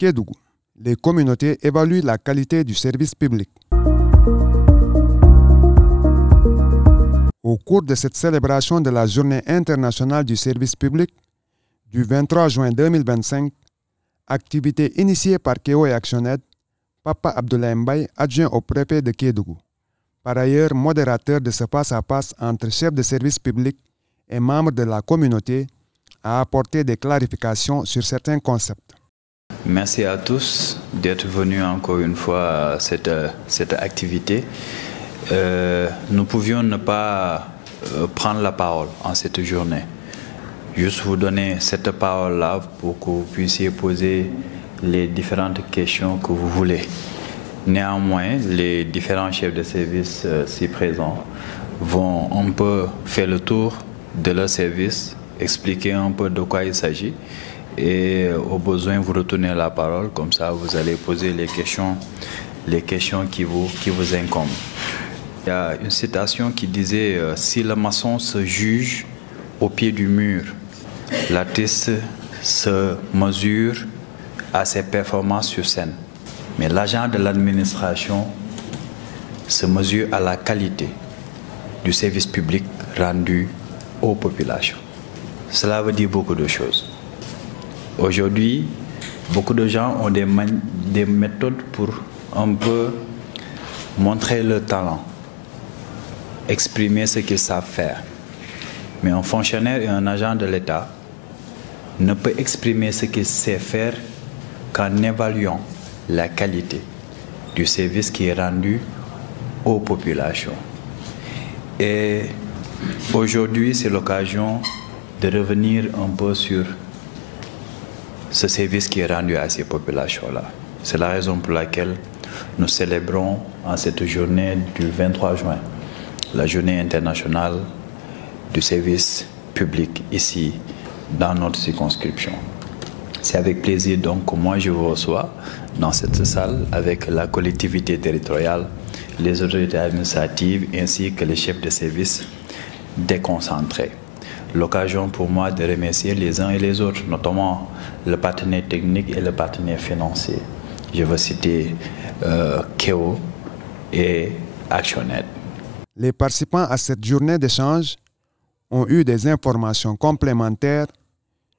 Kédougou, les communautés évaluent la qualité du service public. Au cours de cette célébration de la Journée internationale du service public du 23 juin 2025, activité initiée par Keo et ActionAid, Papa Abdoulaye Mbaye, adjoint au préfet de Kédougou, par ailleurs modérateur de ce face-à-face entre chefs de service public et membres de la communauté, a apporté des clarifications sur certains concepts. Merci à tous d'être venus encore une fois à cette activité. Nous pouvions ne pas prendre la parole en cette journée. Juste vous donner cette parole-là pour que vous puissiez poser les différentes questions que vous voulez. Néanmoins, les différents chefs de service ici présents vont un peu faire le tour de leur service, expliquer un peu de quoi il s'agit et au besoin vous retournez la parole, comme ça vous allez poser les questions qui vous incombent. Il y a une citation qui disait si le maçon se juge au pied du mur, l'artiste se mesure à ses performances sur scène. Mais l'agent de l'administration se mesure à la qualité du service public rendu aux populations. Cela veut dire beaucoup de choses. Aujourd'hui, beaucoup de gens ont des méthodes pour un peu montrer leur talent, exprimer ce qu'ils savent faire. Mais un fonctionnaire et un agent de l'État ne peut exprimer ce qu'il sait faire qu'en évaluant la qualité du service qui est rendu aux populations. Et aujourd'hui, c'est l'occasion de revenir un peu sur ce service qui est rendu à ces populations-là. C'est la raison pour laquelle nous célébrons en cette journée du 23 juin la journée internationale du service public ici dans notre circonscription. C'est avec plaisir donc que moi je vous reçois dans cette salle avec la collectivité territoriale, les autorités administratives ainsi que les chefs de service déconcentrés. L'occasion pour moi de remercier les uns et les autres, notamment le partenaire technique et le partenaire financier. Je veux citer Keo et ActionAid. Les participants à cette journée d'échange ont eu des informations complémentaires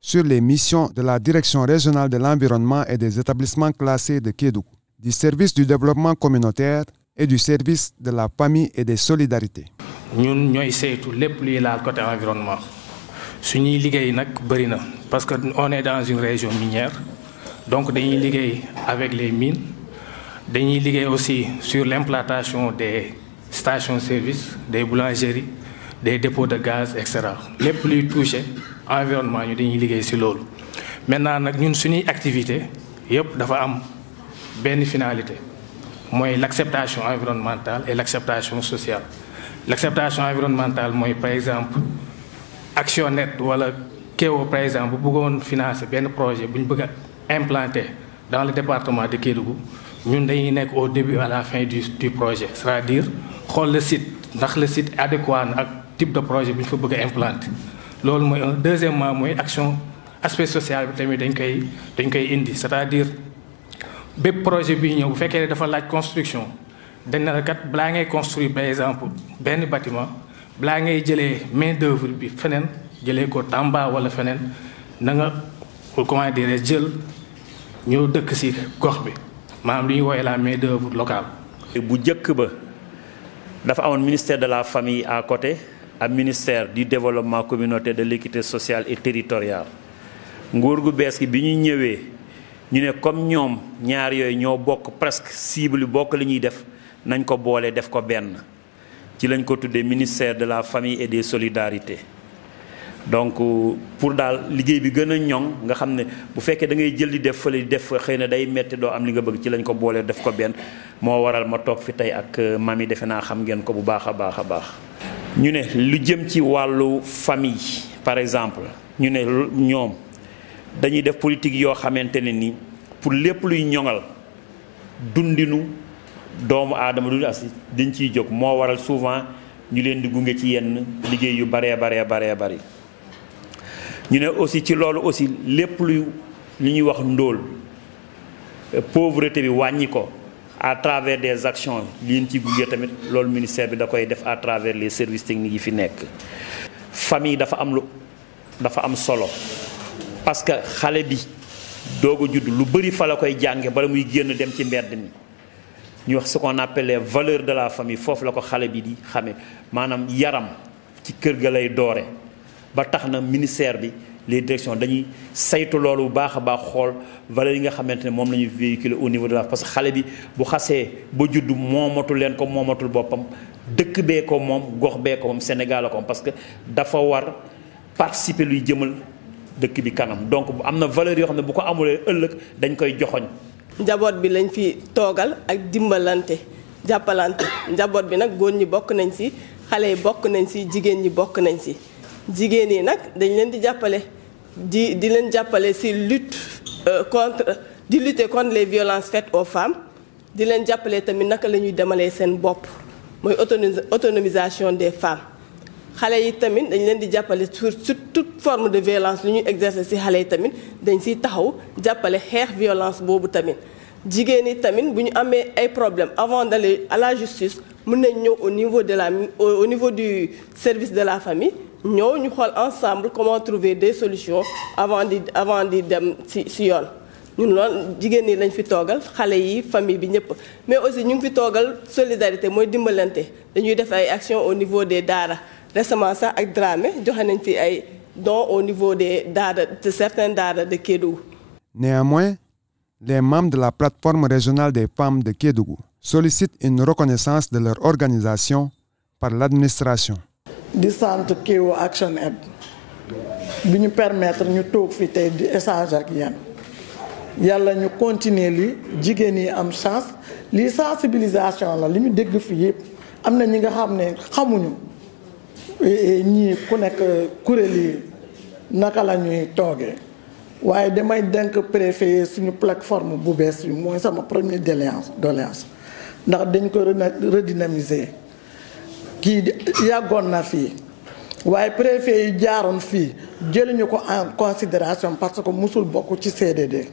sur les missions de la Direction régionale de l'environnement et des établissements classés de Kédougou, du service du développement communautaire et du service de la famille et des solidarités. Nous ñoy saytu lépp luy laal côté environnement suñuy liggéey nag bëri na parce que on est dans une région minière donc dañuy liggéey avec les mines dañuy liggéey aussi sur l'implantation des stations-service des boulangeries des dépôts de gaz etc. lépp luy touché environnement ñu dañuy liggéey ci loolu maintenant nag ñun suñuy activité yëpp dafa am benn finalité mooy l'acceptation environnementale et l'acceptation sociale. L'acceptation environnementale mooy par exemple ActionAid wala Keo par exemple bu bëggoon financer benn projet bu ñu bëgg a implanter dans le département de Kédougou ñun dañuy nekk au début à la fin du projet c'est-à-dire xool le site ndax le site adéquat ak type de projet bu ñu fa bëgg a implanter loolu mooy un. Deuxièmement mooy aspect social bi tamit dañ koy indi c'est-à-dire bépp projet bi ñëw bu fekkee dafa laaj construction dañ na la kat balaa ngay construire par exemple benn bâtiment balaa ngay jëlee main d'œuvre bi feneen jëlee ko Tamba wala feneen na nga comment dire jël ñoo dëkk ci gox bi maanaam li ñuy woowee la main d'œuvre locale. bu njëkk ba dafa amoon ministère de la famille à côté ak ministère du développement communautaire de l'équité sociale et territoriale nguur gu bees gi bi ñu ñëwee ñu ne comme ñoom ñaar yooyu ñoo bokk presque cible bokk li ñuy def nañ ko boole def ko benn ci lañ ko tuddee ministère de la famille et des solidarités donc pour daal liggéey bi gën a ñoŋ nga xam ne bu fekkee da ngay jël di def fële di def xëy na day metti doo am li nga bëgg ci lañ ko boole def ko benn moo waral ma toog fi tey ak mami defe naa xam ngeen ko bu baax a baax a baax. ñu ne lu jëm ci wàllu famille par exemple ñu ne ñoom dañuy def politique yoo xamante ne ni pour lépp luy ñoŋal dundinu doomu aadama du as dañ ciy jóg moo waral souvent ñu leen di gunge ci yenn liggéey yu baree bari ñu ne aussi ci loolu aussi lépp lu ñuy wax ndóol pauvreté bi wàññi ko à travers des actions liñ ci gunge tamit loolu ministère bi da koy def à travers les services techniques yi fi nekk. famille dafa am solo parce que xale bi doog a judd lu bëri fa la koy jànge bala muy génn dem ci mbedd mi ñu wax ce qu'on appelle les valeurs de la famille foofu la ko xale bi di xamee maanaam yaram ci kër ga lay doore ba tax na ministère bi les directions dañuy saytu loolu bu baax a baax xool valeurs yi nga xamante ne moom la ñuy véhiculer au niveau de la parce que xale bi bu xasee ba judd moomatul leen ko moomatul boppam dëkk bee ko moom gox bee ko moom Sénégal la ko moom parce que dafa war participer luy jëmal dëkk bi kanam donc am na valeurs yoo xam ne bu ko amulee ëllëg dañ koy joxoñ. njaboot bi lañ fi toogal ak dimbalante jàppalante njaboot bi nag góor ñi bokk nañ ci xale yi bokk nañ ci jigéen ñi bokk nañ ci jigéen yi nag dañ leen di jàppale di leen jàppale ci lutte lutter contre les violences faites aux femmes di leen jàppale tamit naka la ñuy demalee seen bopp mooy autonomisation des femmes xale yi tamit dañ leen di jàppale sur toute forme de violence lu ñuy exercer ci xale yi tamit dañ ciy taxaw jàppale xeex violence boobu tamit jigéen yi tamit bu ñu amee ay problèmes avant d'aller à la justice mën nañ ñëw au niveau du service de la famille ñëw ñu xool ensemble comment trouver des solutions avant di dem ci yoon ñun loolu jigéen ñi lañ fi toogal xale yi famille bi ñëpp mais aussi ñu ngi fi toogal solidarité mooy dimbalante dañuy def ay actions au niveau des daara récemment sax ak Dramé joxe nañ fi ay dons au niveau des daara de certains daara de Kédougou. Néanmoins, les membres de la plateforme régionale des femmes de Kédougou sollicitent une reconnaissance de leur organisation par l'administration. di sant Kéwo Action Aid bi ñu permettre ñu toog fi tey di échanger ak yéen yàlla ñu continuer li jigéen yi am chance lii sensibilisation la li ñu dégg fi yëpp am na ñi nga xam ne xamuñu ñii ku nekk kuréel yi naka la ñuy toogee waaye damay denk préfet suñu plateforme bu bees bi mooy sama première doléance ndax dañ ko redynamiser kii yàggoon na fii waaye préfet yi jaaroon fii jëluñu ko en considération parce que musul bokk ci CDD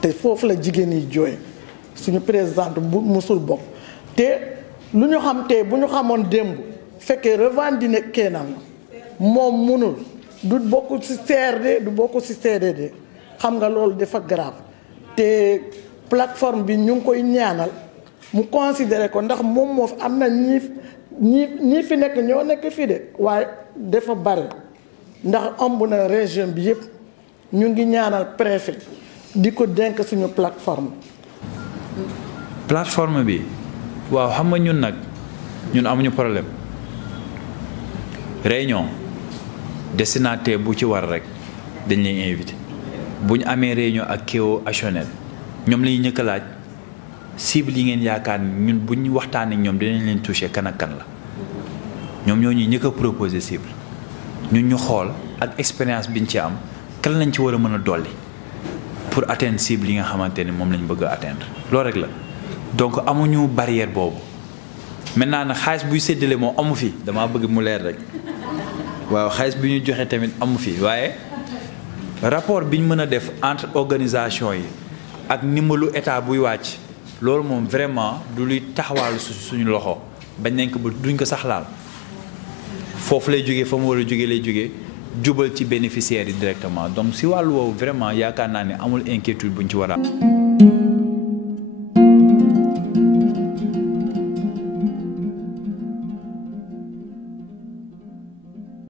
te foofu la jigéen yi jooy suñu présidente bu musul bokk te lu ñu xam te bu ñu xamoon démb fekkee revendiqué na moom munul du bokk ci CRD du bokk ci CDD xam nga loolu dafa grave te plateforme bi ñu ngi koy ñaanal mu considéré ko ndax moom moo am na ñii fi nekk ñoo nekk fii de waaye dafa bare ndax ëmb na région bi yëpp ñu ngi ñaanal préfet di ko dénk suñu plateforme. plateforme bi waaw xam nga ñun amuñu problème réunion destinataire bu ci war rek dañ lay invité bu ñu amee réunion ak Kéwo Action Aid ñoom la ñuy ñëkk a laaj cible yi ngeen yaakaar ñun bu ñu waxtaanee ak ñoom dinañ leen touché kan ak kan la ñoom ñoo ñuy ñëkk a proposé cible ñun ñu xool ak expérience biñ ci am kan lañ ci war a mën a dolli pour atteindre cible yi nga xamante ne moom lañ bëgg a atteindre loolu rek la donc amuñu barrière boobu maintenant nag xaalis buy séddale moom amu fi damaa bëgg mu leer rek waaw xaalis bi ñu joxe tamit amu fi waaye rapport bi ñu mën a def entre organisation yi ak ndimbalu état buy wàcc loolu moom vraiment du luy taxawaalu suñu loxo bañ nañ ko ba duñ ko sax laal foofu lay jógee fa mu war a jógee lay jógee jubal ci bénéficiaires yi directement donc si wàllu woowu vraiment yaakaar naa ne amul inquiétude buñ ci war a